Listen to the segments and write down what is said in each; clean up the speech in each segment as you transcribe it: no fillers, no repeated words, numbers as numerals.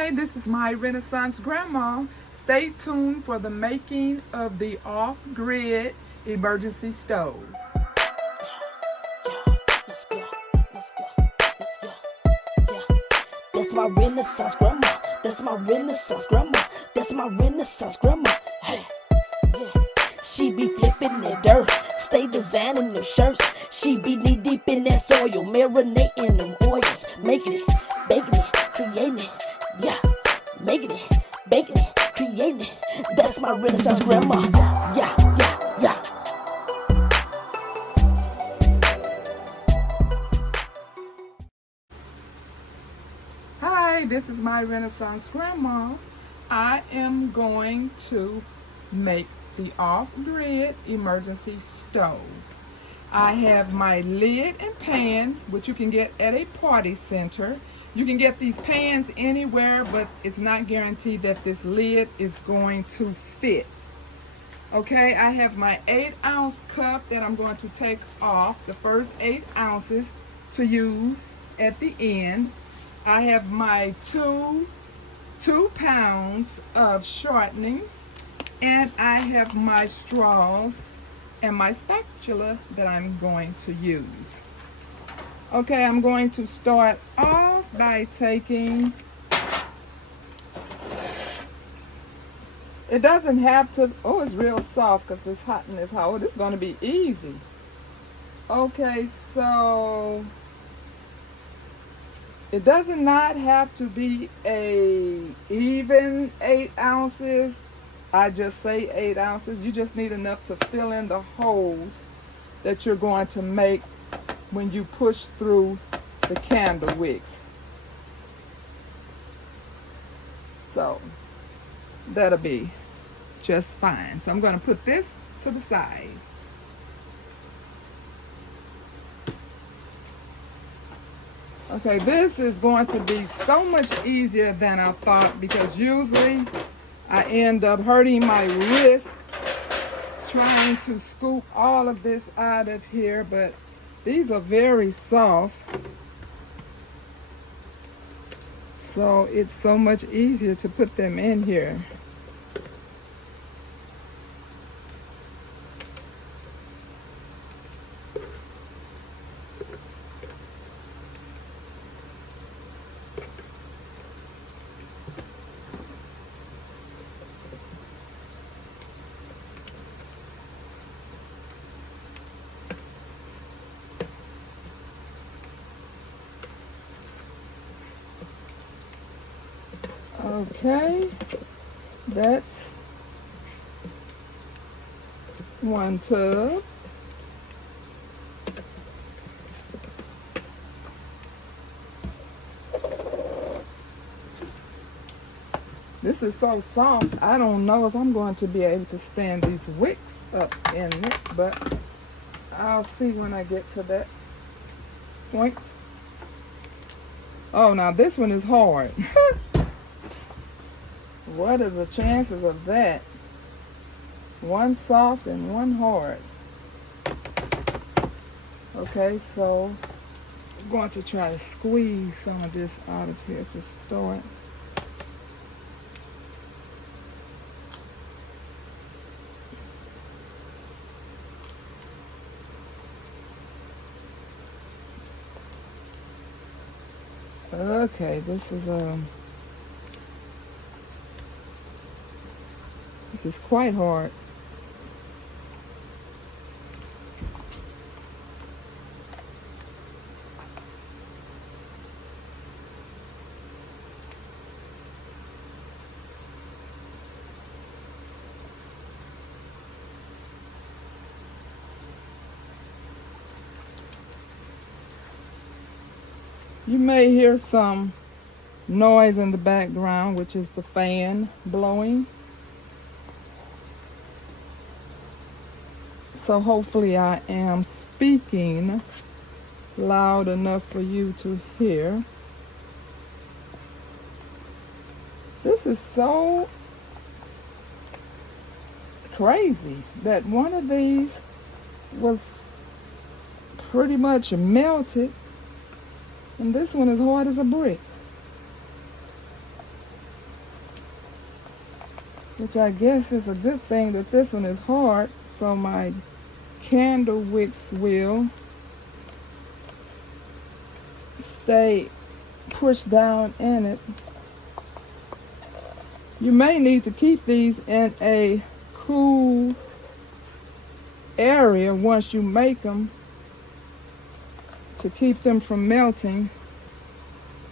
Hi, this is my Renaissance grandma. Stay tuned for the making of the off-grid emergency stove. Let's go, let's go, let's go. Yeah, that's my Renaissance grandma. That's my Renaissance grandma. That's my Renaissance grandma. Hey, yeah. She be flipping that dirt, stay designing them shirts. She be knee deep in that soil, marinating them oils, making it, baking it, creating it. Yeah, making it, baking it, creating it. That's my Renaissance grandma. Yeah, yeah, yeah. Hi, this is my Renaissance grandma. I am going to make the off-grid emergency stove. I have my lid and pan, which you can get at a party center. You can get these pans anywhere, but it's not guaranteed that this lid is going to fit. Okay, I have my 8-ounce cup that I'm going to take off the first 8 ounces to use at the end. I have my two pounds of shortening, and I have my straws and my spatula that I'm going to use. Okay, I'm going to start off by taking, it doesn't have to, oh, it's real soft because it's hot in this house. Oh, this is going to be easy. Okay, so it does not have to be a even 8 ounces. I just say 8 ounces. You just need enough to fill in the holes that you're going to make when you push through the candle wicks. So that'll be just fine. So I'm going to put this to the side. Okay, this is going to be so much easier than I thought, because usually I end up hurting my wrist trying to scoop all of this out of here, but these are very soft, so it's so much easier to put them in here. Okay, that's one tub. This is so soft, I don't know if I'm going to be able to stand these wicks up in it, but I'll see when I get to that point. Oh, now this one is hard. What is the chances of that? One soft and one hard. Okay, so I'm going to try to squeeze some of this out of here to start. Okay, this is quite hard. You may hear some noise in the background, which is the fan blowing. So hopefully I am speaking loud enough for you to hear. This is so crazy that one of these was pretty much melted, and this one is hard as a brick. which I guess is a good thing that this one is hard, so my candle wicks will stay pushed down in it. You may need to keep these in a cool area once you make them to keep them from melting,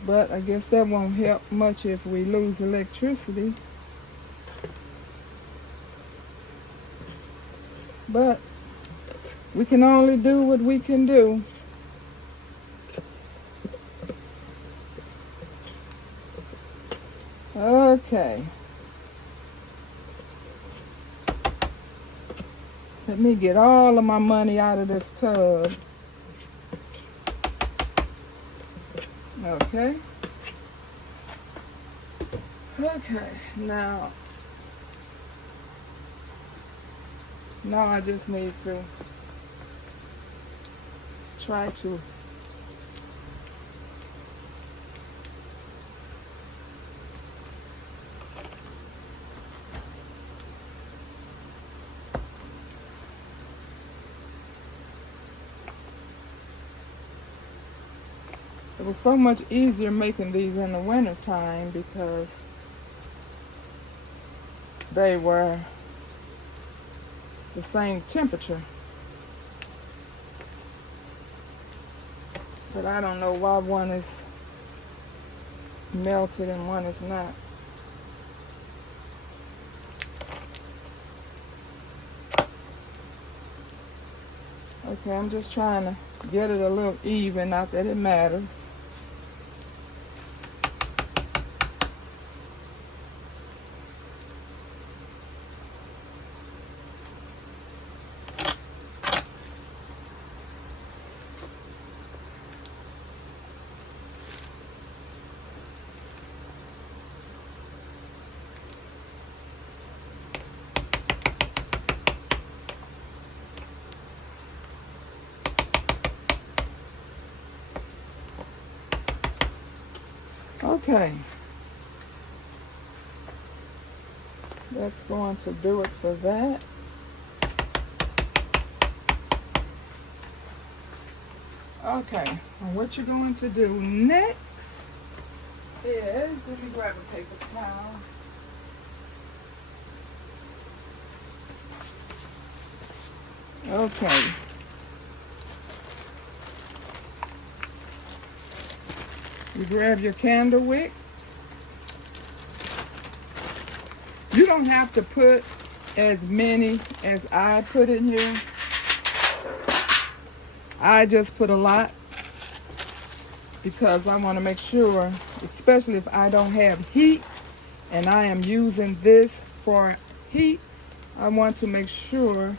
but I guess that won't help much if we lose electricity. But we can only do what we can do. Okay. Let me get all of my money out of this tub. Okay. Okay, now I just need to try to it was so much easier making these in the winter time because they were the same temperature. But I don't know why one is melted and one is not. Okay, I'm just trying to get it a little even, not that it matters. Okay, that's going to do it for that. Okay, and what you're going to do next is, let me grab a paper towel. Okay. You grab your candle wick. You don't have to put as many as I put in here. I just put a lot because I want to make sure, especially if I don't have heat and I am using this for heat, I want to make sure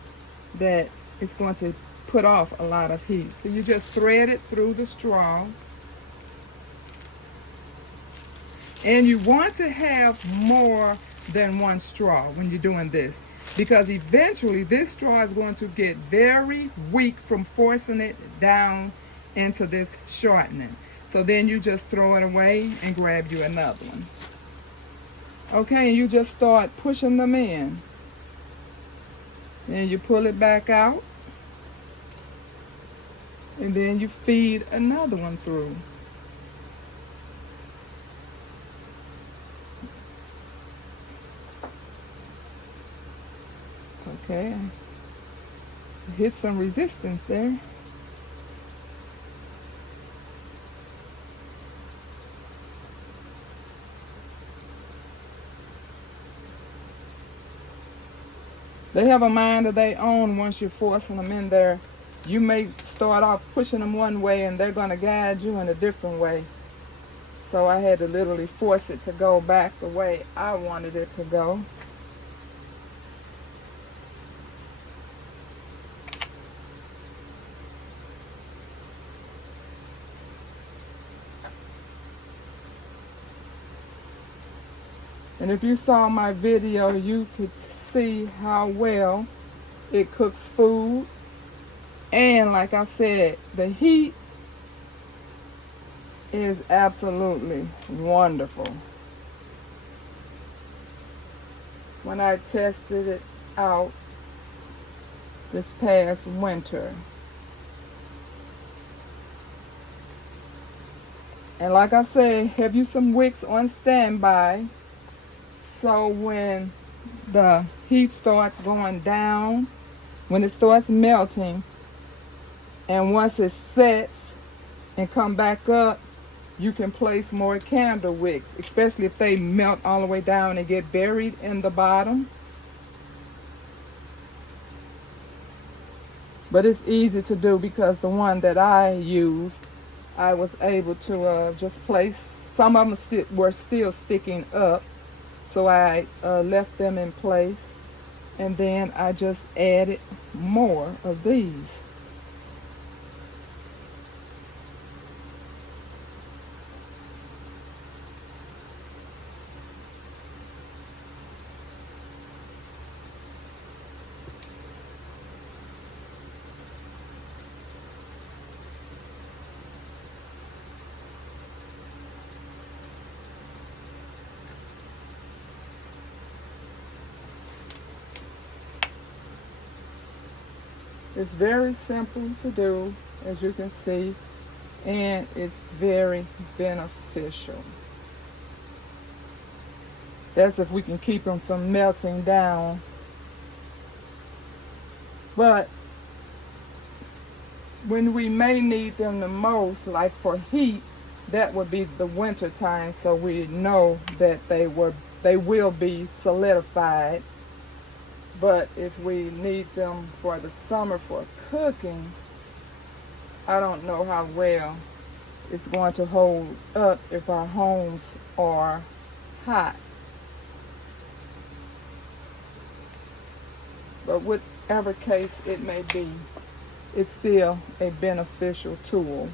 that it's going to put off a lot of heat. So you just thread it through the straw. And you want to have more than one straw when you're doing this, because eventually this straw is going to get very weak from forcing it down into this shortening. So then you just throw it away and grab you another one. Okay, and you just start pushing them in. Then you pull it back out. And then you feed another one through. Okay, hit some resistance there. They have a mind of their own once you're forcing them in there. You may start off pushing them one way and they're going to guide you in a different way. So I had to literally force it to go back the way I wanted it to go. And if you saw my video, you could see how well it cooks food. And like I said, the heat is absolutely wonderful. when I tested it out this past winter. And like I said, have you some wicks on standby, so when the heat starts going down, when it starts melting, and once it sets and come back up, you can place more candle wicks, especially if they melt all the way down and get buried in the bottom. But it's easy to do because the one that I used, I was able to just place, some of them were still sticking up, so I left them in place, and then I just added more of these. It's very simple to do, as you can see, and it's very beneficial. That's if we can keep them from melting down. But when we may need them the most, like for heat, that would be the winter time, so we know that they will be solidified. But if we need them for the summer for cooking, I don't know how well it's going to hold up if our homes are hot. But whatever case it may be, it's still a beneficial tool.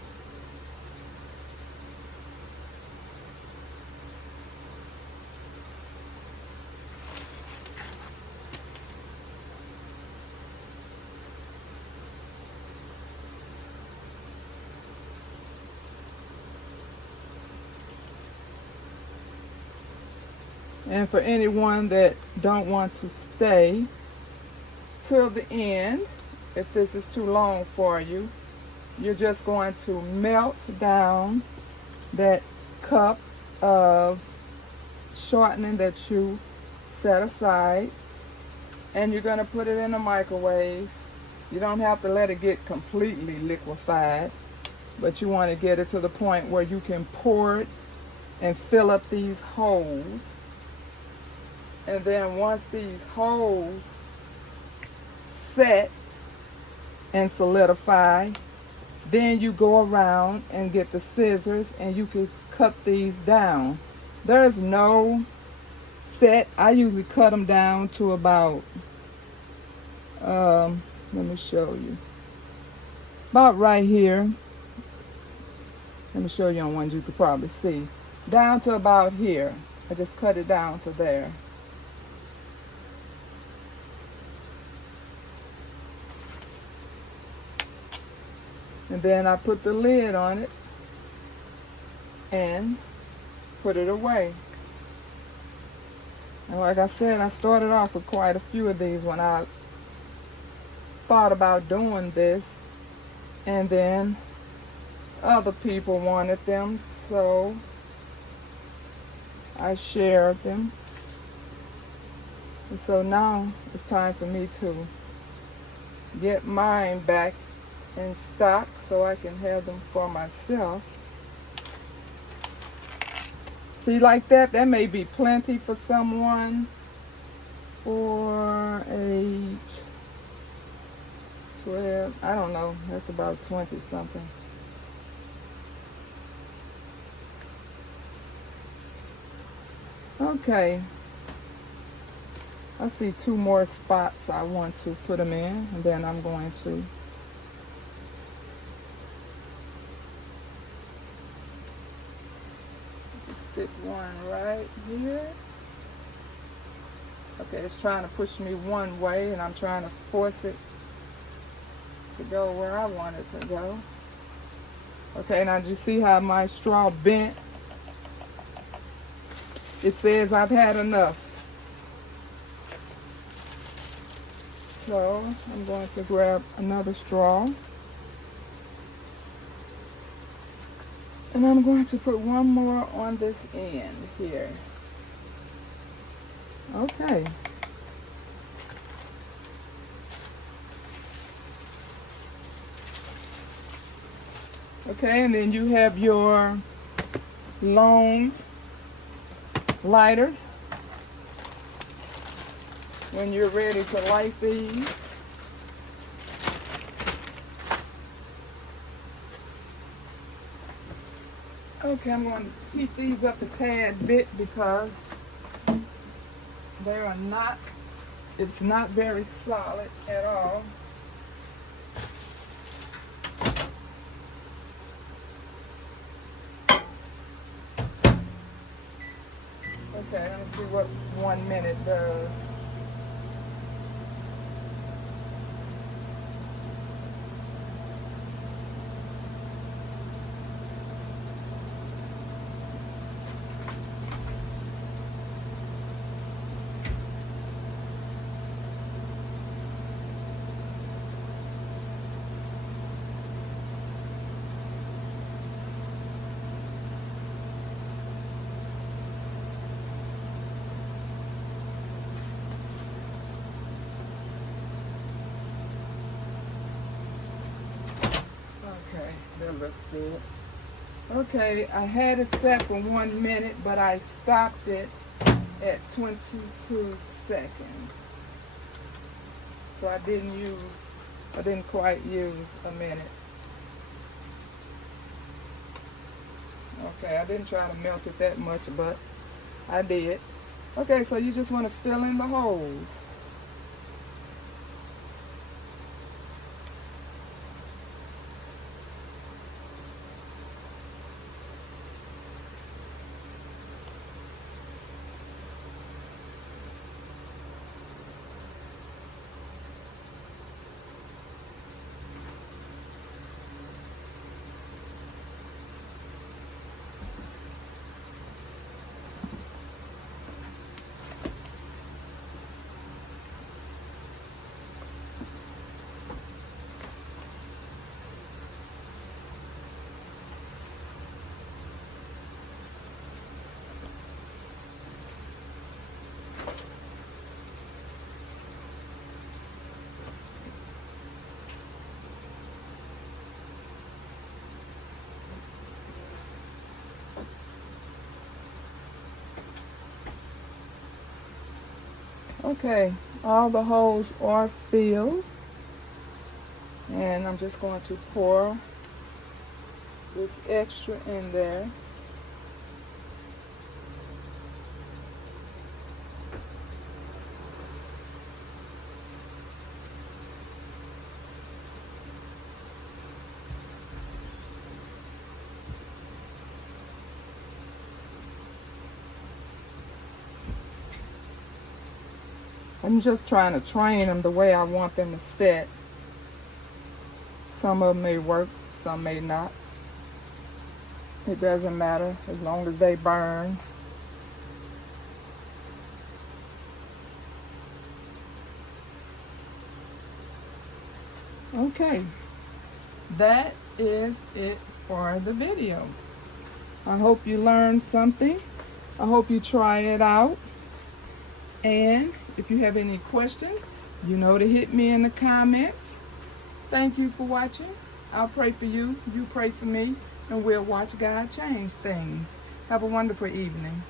And for anyone that don't want to stay till the end, if this is too long for you, you're just going to melt down that cup of shortening that you set aside, and you're going to put it in the microwave. You don't have to let it get completely liquefied, but you want to get it to the point where you can pour it and fill up these holes. And then once these holes set and solidify, then you go around and get the scissors and you can cut these down. There's no set. I usually cut them down to about, let me show you, about right here. Let me show you on one you could probably see. Down to about here. I just cut it down to there. And then I put the lid on it and put it away. And like I said, I started off with quite a few of these when I thought about doing this. And then other people wanted them, so I shared them. And so now it's time for me to get mine back in stock so I can have them for myself. See, like that may be plenty for someone for age 12, I don't know, that's about 20 something. Okay, I see 2 more spots I want to put them in, and then I'm going to stick one right here. Okay, it's trying to push me one way and I'm trying to force it to go where I want it to go. Okay, now do you see how my straw bent? It says I've had enough. So I'm going to grab another straw. And I'm going to put one more on this end here. Okay. Okay, and then you have your long lighters when you're ready to light these. Okay, I'm going to heat these up a tad bit because they are not, it's not very solid at all. Okay, let me see what 1 minute does. Okay, that looks good. Okay, I had it set for 1 minute, but I stopped it at 22 seconds. So I didn't quite use a minute. Okay, I didn't try to melt it that much, but I did. Okay, so you just want to fill in the holes. Okay, all the holes are filled, and I'm just going to pour this extra in there. I'm just trying to train them the way I want them to set. Some of them may work, some may not. It doesn't matter as long as they burn. Okay, that is it for the video. I hope you learned something. I hope you try it out. And if you have any questions, you know to hit me in the comments. Thank you for watching. I'll pray for you, you pray for me, and we'll watch God change things. Have a wonderful evening.